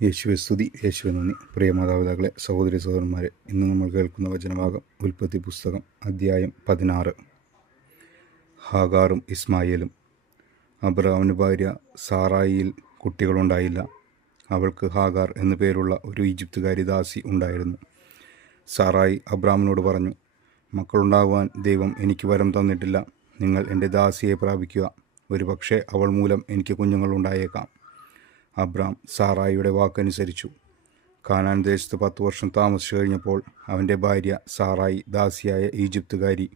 യേശുവെ സ്തുതി, യേശുവെ നന്ദി. പ്രിയ മാതാപിതാക്കളെ, സഹോദരി സഹോദരന്മാരെ, ഇന്ന് നമ്മൾ കേൾക്കുന്ന വചനഭാഗം ഉൽപ്പത്തി പുസ്തകം അധ്യായം 16. ഹാഗാറും ഇസ്മായേലും. അബ്രാമിന് ഭാര്യ സാറായിയിൽ കുട്ടികളുണ്ടായില്ല. അവൾക്ക് ഹാഗാർ എന്നു പേരുള്ള ഒരു ഈജിപ്തുകാരി ദാസി ഉണ്ടായിരുന്നു. സാറായി അബ്രാമിനോട് പറഞ്ഞു, മക്കളുണ്ടാകുവാൻ ദൈവം എനിക്ക് വരം തന്നിട്ടില്ല. നിങ്ങൾ എൻ്റെ ദാസിയെ പ്രാപിക്കുക. ഒരുപക്ഷെ അവൾ മൂലം എനിക്ക് കുഞ്ഞുങ്ങളുണ്ടായേക്കാം. അബ്രാം സാറായിയുടെ വാക്കനുസരിച്ചു. കാനാൻ ദേശത്ത് 10 വർഷം താമസിച്ചു കഴിഞ്ഞപ്പോൾ അവൻ്റെ ഭാര്യ സാറായി ദാസിയായ ഈജിപ്തുകാരി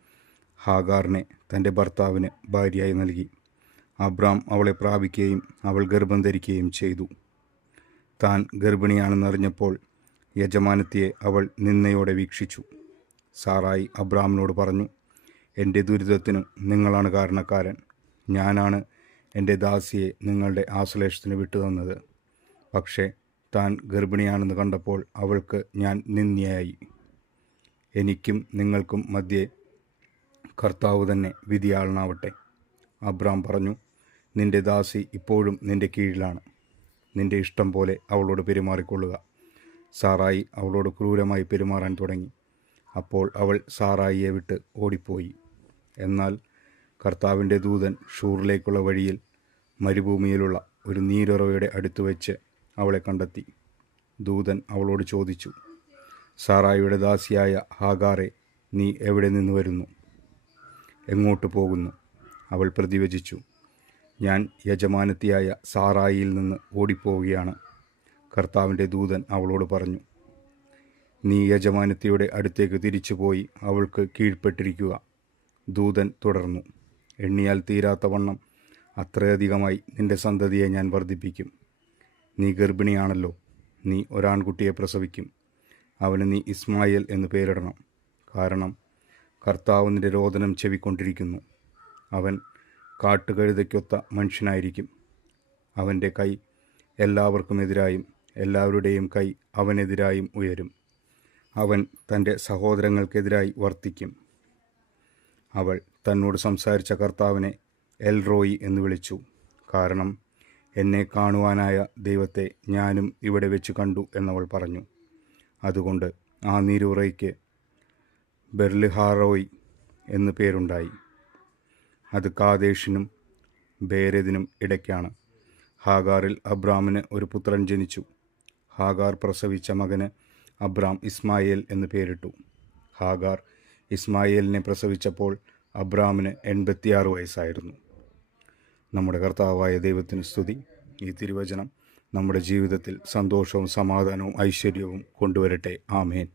ഹാഗാറിനെ തൻ്റെ ഭർത്താവിന് ഭാര്യയായി നൽകി. അബ്രാം അവളെ പ്രാപിക്കുകയും അവൾ ഗർഭം ധരിക്കുകയും ചെയ്തു. താൻ ഗർഭിണിയാണെന്നറിഞ്ഞപ്പോൾ യജമാനത്തിയെ അവൾ നിന്ദയോടെ വീക്ഷിച്ചു. സാറായി അബ്രാമിനോട് പറഞ്ഞു, എൻ്റെ ദുരിതത്തിനു നിങ്ങളാണ് കാരണക്കാരൻ. ഞാനാണ് എൻ്റെ ദാസിയെ നിങ്ങളുടെ ആശ്ലേഷത്തിന് വിട്ടുതന്നത്. പക്ഷേ താൻ ഗർഭിണിയാണെന്ന് കണ്ടപ്പോൾ അവൾക്ക് ഞാൻ നിന്ദ്യയായി. എനിക്കും നിങ്ങൾക്കും മധ്യേ കർത്താവ് തന്നെ വിധിയാളനാവട്ടെ. അബ്രാം പറഞ്ഞു, നിൻ്റെ ദാസി ഇപ്പോഴും നിൻ്റെ കീഴിലാണ്. നിൻ്റെ ഇഷ്ടം പോലെ അവളോട് പെരുമാറിക്കൊള്ളുക. സാറായി അവളോട് ക്രൂരമായി പെരുമാറാൻ തുടങ്ങി. അപ്പോൾ അവൾ സാറായിയെ വിട്ട് ഓടിപ്പോയി. എന്നാൽ കർത്താവിൻ്റെ ദൂതൻ ഷൂറിലേക്കുള്ള വഴിയിൽ മരുഭൂമിയിലുള്ള ഒരു നീരുറവയുടെ അടുത്ത് വെച്ച് അവളെ കണ്ടെത്തി. ദൂതൻ അവളോട് ചോദിച്ചു, സാറായിയുടെ ദാസിയായ ഹാഗാറെ, നീ എവിടെ നിന്ന് വരുന്നു? എങ്ങോട്ട് പോകുന്നു? അവൾ പ്രതിവചിച്ചു, ഞാൻ യജമാനത്തിയായ സാറായിയിൽ നിന്ന് ഓടിപ്പോവുകയാണ്. കർത്താവിൻ്റെ ദൂതൻ അവളോട് പറഞ്ഞു, നീ യജമാനത്തിയുടെ അടുത്തേക്ക് തിരിച്ചുപോയി അവൾക്ക് കീഴ്പ്പെട്ടിരിക്കുക. ദൂതൻ തുടർന്നു, എണ്ണിയാൽ തീരാത്ത വണ്ണം അത്രയധികമായി നിന്റെ സന്തതിയെ ഞാൻ വർദ്ധിപ്പിക്കും. നീ ഗർഭിണിയാണല്ലോ. നീ ഒരാൺകുട്ടിയെ പ്രസവിക്കും. അവന് നീ ഇസ്മായേൽ എന്ന് പേരിടണം. കാരണം കർത്താവ് നിന്റെ രോദനം ചെവിക്കൊണ്ടിരിക്കുന്നു. അവൻ കാട്ടുകഴുതയ്ക്കൊത്ത മനുഷ്യനായിരിക്കും. അവൻ്റെ കൈ എല്ലാവർക്കും എതിരായും എല്ലാവരുടെയും കൈ അവനെതിരായും ഉയരും. അവൻ തൻ്റെ സഹോദരങ്ങൾക്കെതിരായി വർത്തിക്കും. അവൾ തന്നോട് സംസാരിച്ച കർത്താവിനെ എൽറോയി എന്ന് വിളിച്ചു. കാരണം എന്നെ കാണുവാനായ ദൈവത്തെ ഞാനും ഇവിടെ വെച്ച് കണ്ടു എന്നവൾ പറഞ്ഞു. അതുകൊണ്ട് ആ നീരുറയ്ക്ക് ബെർലിഹാറോയ് എന്ന് പേരുണ്ടായി. അത് കാദേശിനും ബേരെദിനും ഇടയ്ക്കാണ്. ഹാഗാറിൽ അബ്രാമിന് ഒരു പുത്രൻ ജനിച്ചു. ഹാഗാർ പ്രസവിച്ച മകന് അബ്രാം ഇസ്മായേൽ എന്ന് പേരിട്ടു. ഹാഗാർ ഇസ്മായേലിനെ പ്രസവിച്ചപ്പോൾ അബ്രാമിന് 86 വയസ്സായിരുന്നു. നമ്മുടെ കർത്താവായ ദൈവത്തിന് സ്തുതി. ഈ തിരുവചനം നമ്മുടെ ജീവിതത്തിൽ സന്തോഷവും സമാധാനവും ഐശ്വര്യവും കൊണ്ടുവരട്ടെ. ആമേൻ.